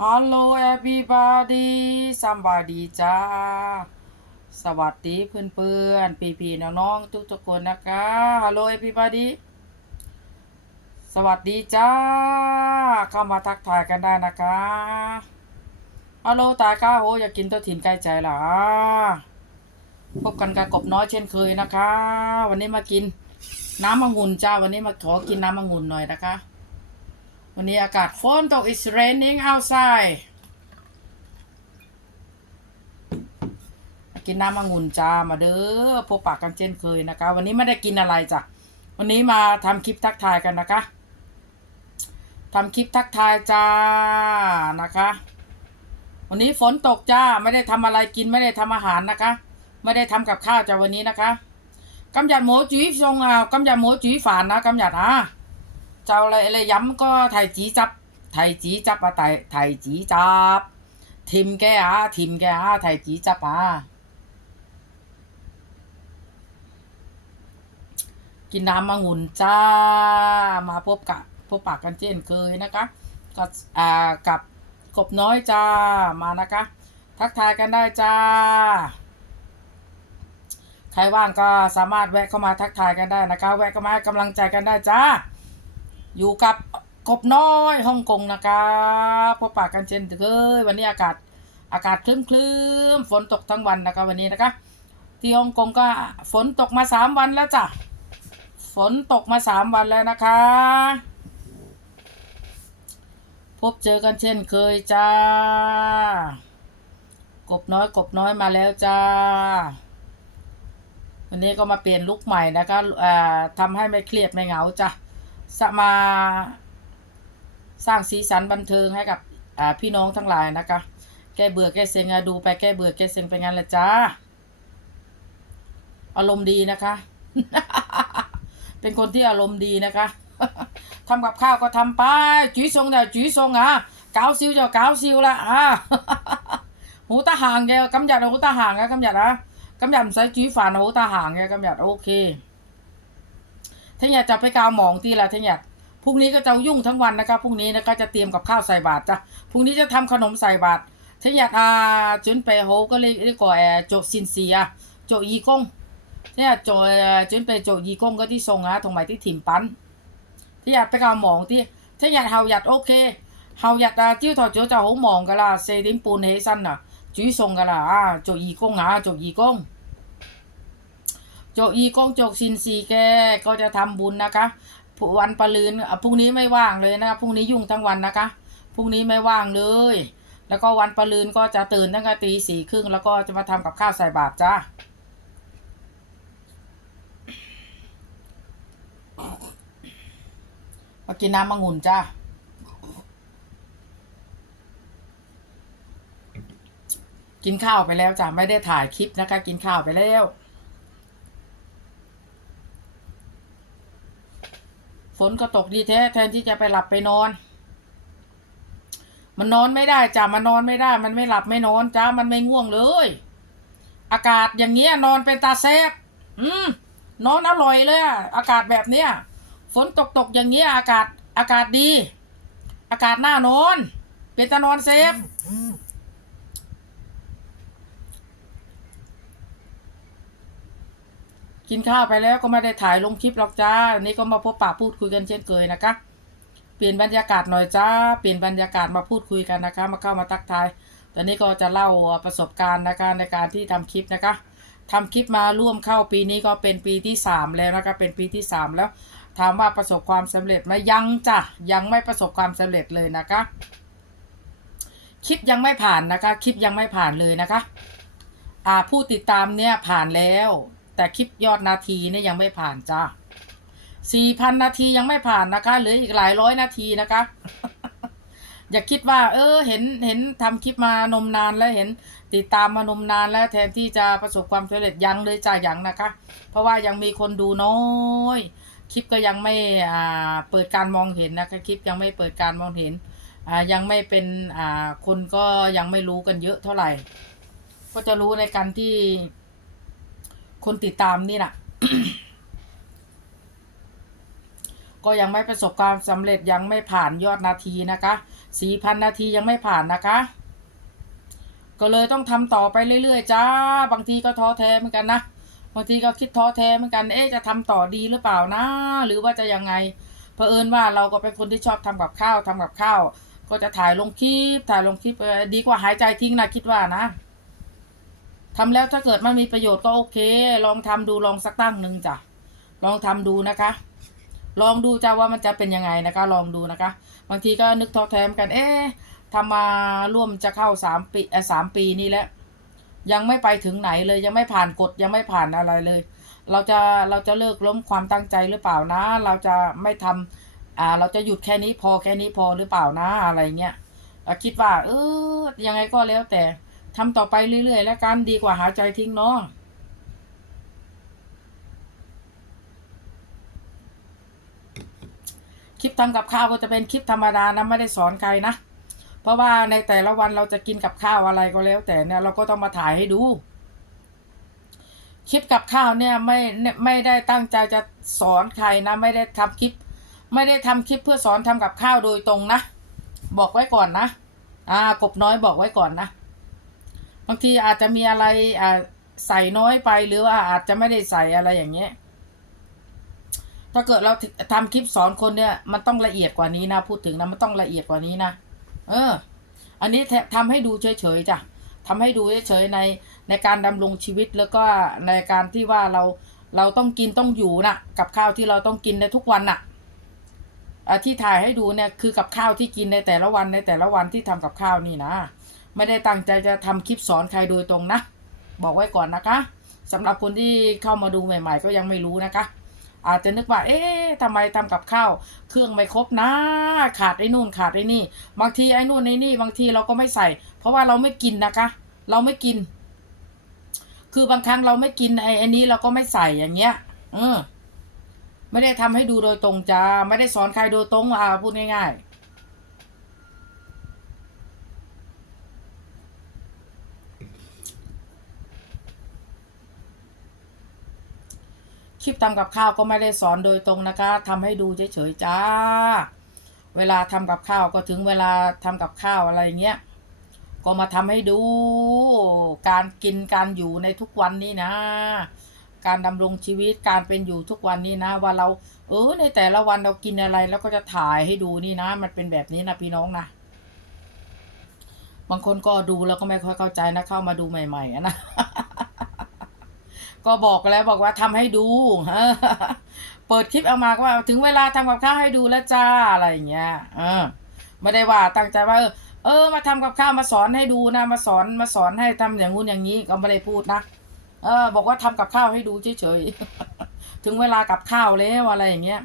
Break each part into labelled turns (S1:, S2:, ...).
S1: Hello everybody สำบายดีจ้า สวัสดีเพื่อนๆพี่ๆน้องๆทุกๆคนนะคะ Hello everybody สวัสดีจ้า เข้ามาทักทายกันได้นะคะฮัลโหลตาก้าโหอยากกินตัวถิ่นใกล้ใจหรอพบกันกับกบน้อยเช่นเคยนะคะ วันนี้มากินน้ำองุ่นจ้า วันนี้มาขอกินน้ำองุ่นหน่อยนะคะ วันนี้อากาศฝนตก it's raining outside กินน้ำองุ่นจ้ามาเด้อพบปากกันเช่นเคยนะคะ วันนี้ไม่ได้กินอะไรจ้ะวันนี้มาทำคลิปทักทายกันนะคะทำคลิปทักทายจ้านะคะ วันนี้ฝนตกจ้าไม่ได้ทำอะไรกินไม่ได้ทำอาหารนะคะ ไม่ได้ทำกับข้าวจ้าวันนี้นะคะกำจัดหมูจุ๋ยทรงอ่ากำจัดหมูจุ๋ยฝานนะกำจัดอะ เจ้าอะไรอะไรย้ำก็ไทยจีจับ ไทยจีจับอะไทยไทยจีจับทิมแกอะทิมแกอาไทยจีจับอากินน้ำมางุ่นจ้า มาพบกับพบปากกันเช่นเคยนะคะก็อ่ากับกบน้อยจ้ามานะคะ ทักทายกันได้จ้า ใครว่างก็สามารถแวะเข้ามาทักทายกันได้นะคะ แวะเข้ามาให้กำลังใจกันได้จ้า อยู่กับกบน้อยฮ่องกงนะคะพบปากกันเช่นเคยวันนี้อากาศอากาศคลึ้มคลึ้มๆฝนตกทั้งวันนะคะวันนี้นะคะที่ฮ่องกงก็ฝนตกมาสามวันแล้วจ้ะฝนตกมาสามวันแล้วนะคะ พบเจอกันเช่นเคยจ้ากบน้อยกบน้อยมาแล้วจ้าวันนี้ก็มาเปลี่ยนลุคใหม่นะคะอ่าทำให้ไม่เครียดไม่เหงาจ้ะ สมาสร้างสีสันบันเทิงให้กับพี่น้องทั้งหลายนะคะ แก้เบื่อแก้เซ็งดูไปแก้เบื่อแก้เซ็งไปงั้นละจ้า อารมณ์ดีนะคะ เป็นคนที่อารมณ์ดีนะคะทำกับข้าวก็ทำไปจุ๋ยทรงเดี๋ยวจุ๋ยทรงอะเกาซิวเดี๋ยวเกาซิวละอะหูตาห่างแกกำจัดหูตาห่างอะกำจัดอะกำจัดใส่จุ๋ยฝานหูตาห่างแกกำจัดโอเค ถ้านอยากจะไปกาวหมองตีละถ้านอยากพรุ่งนี้ก็จะยุ่งทั้งวันนะคะพรุ่งนี้นะคะจะเตรียมกับข้าวใส่บาตรจ้ะพรุ่งนี้จะทำขนมใส่บาตรถ้านอยากอาจุนไปโฮก็เลยเรียกว่าโจซินเซียโจอีกงเนี่ยโจเอ่อจุนไปโจอีกงก็ที่ทรงนะตรงไหนที่ถิ่มปันถ้านอยากไปกาวหมองที่ถ้านอยากเฮาอยากโอเคเฮาอยากจิ้วถอดเจ้าจะหงหมองกันละเซดิมปูนเฮซันน่ะจุ้ยทรงกันละอ่าโจอีกงอะโจอีกง โจอีกงโจกซินซีแกก็จะทำบุญนะคะ วันปะลืนพรุ่งนี้ไม่ว่างเลยนะคะพรุ่งนี้ยุ่งทั้งวันนะคะพรุ่งนี้ไม่ว่างเลย แล้วก็วันปะลืนก็จะตื่นตั้งแต่ตีสี่ครึ่งแล้วก็จะมาทำกับข้าวใส่บาตรจ้ามากินน้ำมะงุ่นจ้ากินข้าวไปแล้วจ้ะไม่ได้ถ่ายคลิปนะคะ กินข้าวไปแล้ว ฝนก็ตกดีแท้แทนที่จะไปหลับไปนอน มันนอนไม่ได้จ้ะมันนอนไม่ได้ มันไม่หลับไม่นอนจ้ามันไม่ง่วงเลย อากาศอย่างเงี้ยนอนเป็นตาแซบอืมนอนอร่อยเลยอะอากาศแบบเนี้ยฝนตกตกอย่างเงี้ยอากาศอากาศดี อากาศน่านอน เป็นตานอนเซฟ กินข้าวไปแล้วก็ไม่ได้ถ่ายลงคลิปหรอกจ้าอันนี้ก็มาพบปะพูดคุยกันเช่นเคยนะคะ เปลี่ยนบรรยากาศหน่อยจ้า เปลี่ยนบรรยากาศมาพูดคุยกันนะคะ มาเข้ามาทักทาย ตอนนี้ก็จะเล่าประสบการณ์นะคะในการที่ทำคลิปนะคะทำคลิปมาร่วมเข้าปีนี้ก็เป็นปีที่สามแล้วนะคะ เป็นปีที่สามแล้ว ถามว่าประสบความสำเร็จไหมยังจ้ะ ยังไม่ประสบความสำเร็จเลยนะคะ คลิปยังไม่ผ่านนะคะ คลิปยังไม่ผ่านเลยนะคะ อ่าผู้ติดตามเนี่ยผ่านแล้ว แต่คลิปยอดนาทีเนี่ยยังไม่ผ่านจ้าสี่พันนาทียังไม่ผ่านนะคะเหลืออีกหลายร้อยนาทีนะคะ อย่าคิดว่า เออ เห็นเห็นทำคลิปมานมนานแล้วเห็น ติดตามมานมนานแล้วแทนที่จะประสบความสำเร็จยังเลยจ้ายังนะคะ เพราะว่ายังมีคนดูน้อยคลิปก็ยังไม่อ่าเปิดการมองเห็นนะคะคลิปยังไม่เปิดการมองเห็นอ่ายังไม่เป็นอ่าคนก็ยังไม่รู้กันเยอะเท่าไหร่ ก็จะรู้ในการที่ คนติดตามนี่แหละก็ยังไม่ประสบความสำเร็จยังไม่ผ่านยอดนาทีนะคะสี่พันนาทียังไม่ผ่านนะคะ ก็เลยต้องทำต่อไปเรื่อยๆจ้า บางทีก็ท้อแท้เหมือนกันนะ บางทีก็คิดท้อแท้เหมือนกัน เอ๊จะทำต่อดีหรือเปล่านะ หรือว่าจะยังไงเผอิญว่าเราก็เป็นคนที่ชอบทำกับข้าวทำกับข้าว ก็จะถ่ายลงคลิปถ่ายลงคลิปดีกว่าหายใจทิ้งนะคิดว่านะ ทำแล้วถ้าเกิดมันมีประโยชน์ก็โอเค ลองทำดูลองสักตั้งหนึ่งจ้ะลองทำดูนะคะ ลองดูจ้าว่ามันจะเป็นยังไงนะคะ ลองดูนะคะ บางทีก็นึกท้อแท้เหมือนกัน เอ๊ะทำมาร่วมจะเข้าสามปีเอ่อสามปีนี้แล้วยังไม่ไปถึงไหนเลยยังไม่ผ่านกฎยังไม่ผ่านอะไรเลย เราจะเราจะเลิกล้มความตั้งใจหรือเปล่านะ เราจะไม่ทำอ่าเราจะหยุดแค่นี้พอแค่นี้พอหรือเปล่านะอะไรเงี้ยคิดว่า เออยังไงก็แล้วแต่ ทำต่อไปเรื่อยๆ แล้วกันดีกว่าหาใจทิ้งเนาะคลิปทำกับข้าวก็จะเป็นคลิปธรรมดานะไม่ได้สอนใครนะ เพราะว่าในแต่ละวันเราจะกินกับข้าวอะไรก็แล้ว แต่เนี่ยเราก็ต้องมาถ่ายให้ดูคลิปกับข้าวเนี่ยไม่ไม่ได้ตั้งใจจะสอนใครนะ ไม่ได้ทำคลิป ไม่ได้ทำคลิปเพื่อสอนทำกับข้าวโดยตรงนะ บอกไว้ก่อนนะ อ่ากบน้อยบอกไว้ก่อนนะ บางทีอาจจะมีอะไรอ่าใส่น้อยไปหรือว่าอาจจะไม่ได้ใส่อะไรอย่างเงี้ย ถ้าเกิดเราทำคลิปสอนคนเนี่ย มันต้องละเอียดกว่านี้นะพูดถึงนะมันต้องละเอียดกว่านี้นะเออ อันนี้ททำให้ดูเฉยๆจ้ะทำให้ดูเฉยๆในในการดำรงชีวิตแล้วก็ในการที่ว่าเราเราต้องกินต้องอยู่นะกับข้าวที่เราต้องกินในทุกวันน่ะอะที่ถ่ายให้ดูเนี่ยคือกับข้าวที่กินในแต่ละวันในแต่ละวันที่ทำกับข้าวนี่นะ ไม่ได้ตั้งใจจะทำคลิปสอนใครโดยตรงนะ บอกไว้ก่อนนะคะสำหรับคนที่เข้ามาดูใหม่ ๆ ก็ยังไม่รู้นะคะ อาจจะนึกว่า เอ๊ะทำไมทำกับข้าวเครื่องไม่ครบนะ ขาดไอ้นู่นขาดไอ้นี่ บางทีไอ้นู่นไอ้นี่ บางทีเราก็ไม่ใส่ เพราะว่าเราไม่กินนะคะ เราไม่กิน คือบางครั้งเราไม่กินไอ้อันนี้เราก็ไม่ใส่อย่างเงี้ยเออไม่ได้ทำให้ดูโดยตรงจ้าไม่ได้สอนใครโดยตรงอ่าพูดง่ายๆ คลิปทำกับข้าวก็ไม่ได้สอนโดยตรงนะคะทำให้ดูเฉยๆจ้า เวลาทำกับข้าวก็ถึงเวลาทำกับข้าวอะไรเงี้ยก็มาทำให้ดู การกินการอยู่ในทุกวันนี้นะ การดำรงชีวิตการเป็นอยู่ทุกวันนี้นะ ว่าเราเออในแต่ละวันเรากินอะไร แล้วก็จะถ่ายให้ดูนี่นะ มันเป็นแบบนี้นะพี่น้องนะบางคนก็ดูแล้วก็ไม่ค่อยเข้าใจนะเข้ามาดูใหม่ๆนะ ก็บอกแล้วบอกว่าทำให้ดู เปิดคลิปเอามาก็ว่าถึงเวลาทำกับข้าวให้ดูแล้วจ้าอะไรอย่างเงี้ย เออ ไม่ได้ว่าตั้งใจว่า เออ มาทำกับข้าวมาสอนให้ดูนะ มาสอนมาสอนให้ทำอย่างงู้นอย่างนี้ก็ไม่ได้พูดนะ เออ บอกว่าทำกับข้าวให้ดูเฉยๆ ถึงเวลากับข้าวแล้วอะไรอย่างเงี้ย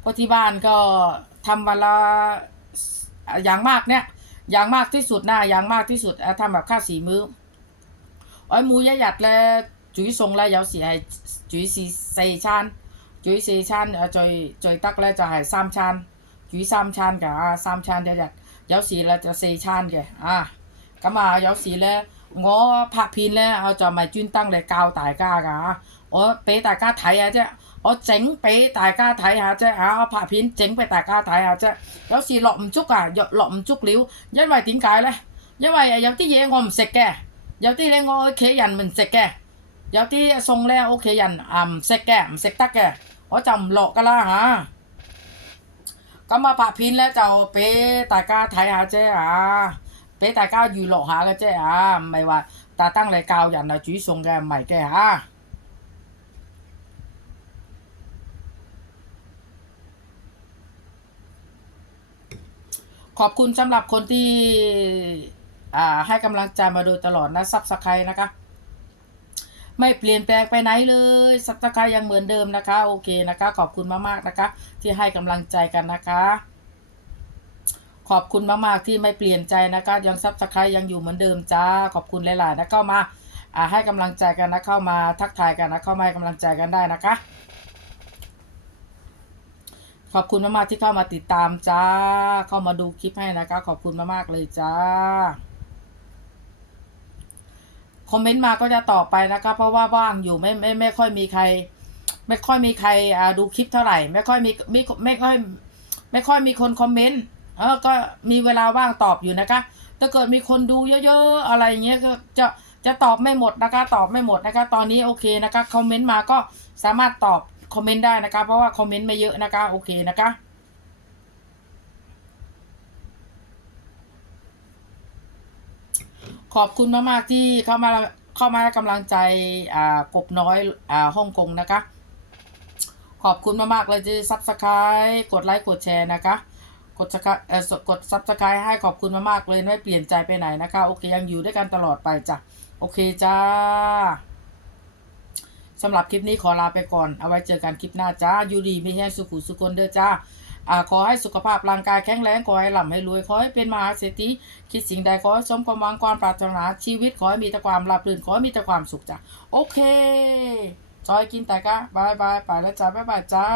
S1: เพราะที่บ้านก็ทำวันละอย่างมากเนี่ย อย่างมากที่สุดนะอย่างมากที่สุดทำแบบข้าวสีมื้อ ở mua giá nhặt là chuối xong là 有時係煮是四餐，煮四餐誒最最得咧就係三餐，煮三餐㗎啊，三餐一日。有時咧就四餐嘅啊，咁啊有時咧我拍片咧我就咪專登嚟教大家㗎嚇，我俾大家睇下啫，我整俾大家睇下啫嚇，我拍片整俾大家睇下啫。有時落唔足啊，落落唔足料，因為點解咧？因為有啲嘢我唔食嘅。 有啲咧我屋企人唔食嘅，有啲餸咧屋企人啊唔食嘅，唔食得嘅，我就唔落噶啦嚇。咁啊拍片咧就俾大家睇下啫啊，俾大家娛樂下嘅啫啊，唔係話特登嚟教人啊煮餸嘅，唔係嘅嚇。ขอบคุณสำหรับคนที่ อ่า ให้กำลังใจมาโดยตลอดนะซับสไครนะคะ ไม่เปลี่ยนแปลงไปไหนเลยซับสไครยังเหมือนเดิมนะคะ โอเคนะคะ ขอบคุณมากๆนะคะ ที่ให้กำลังใจกันนะคะ ขอบคุณมากๆที่ไม่เปลี่ยนใจนะคะ ยังซับสไครยังอยู่เหมือนเดิมจ้าขอบคุณหลายๆนะเข้ามาอ่าให้กำลังใจกันนะเข้ามาทักทายกันนะเข้ามาให้กำลังใจกันได้นะคะขอบคุณมากๆที่เข้ามาติดตามจ้า เข้ามาดูคลิปให้นะคะ ขอบคุณมากๆเลยจ้า คอมเมนต์มาก็จะตอบไปนะคะ เพราะว่าว่างอยู่ไม่ไม่ไม่ค่อยมีใคร ไม่ค่อยมีใครอ่าดูคลิปเท่าไหร่ ไม่ค่อยมีไม่ไม่ค่อยไม่ค่อยมีคนคอมเมนต์เออก็มีเวลาว่างตอบอยู่นะคะถ้าเกิดมีคนดูเยอะๆอะไรอย่างเงี้ยก็จะจะตอบไม่หมดนะคะตอบไม่หมดนะคะ ตอนนี้โอเคนะคะคอมเมนต์มาก็สามารถตอบคอมเมนต์ได้นะคะ เพราะว่าคอมเมนต์ไม่เยอะนะคะโอเคนะคะ ขอบคุณมากๆที่เข้ามาเข้ามากำลังใจอ่ากบน้อยอ่าฮ่องกงนะคะ ขอบคุณมากๆเลยที่ซับสไครต์กดไลค์กดแชร์นะคะ กดสกเอ่อกดซับสไครต์ให้ขอบคุณมากๆเลยไม่เปลี่ยนใจไปไหนนะคะโอเคยังอยู่ด้วยกันตลอดไปจ้ะโอเคจ้าสำหรับคลิปนี้ขอลาไปก่อน เอาไว้เจอกันคลิปหน้าจ้ายูดีไม่แห้งสุขุสุขคนเด้อจ้า ขอให้สุขภาพร่างกายแข็งแรงขอให้หล่ำให้รวยขอให้เป็นมหาเศรษฐีคิดสิ่งใดขอให้สมความหวังความปรารถนาชีวิตขอให้มีแต่ความราบรื่นขอให้มีแต่ความสุขจ้ะโอเค จอยกินแต่กะบายบายไปแล้วจ้าบายบายจ้า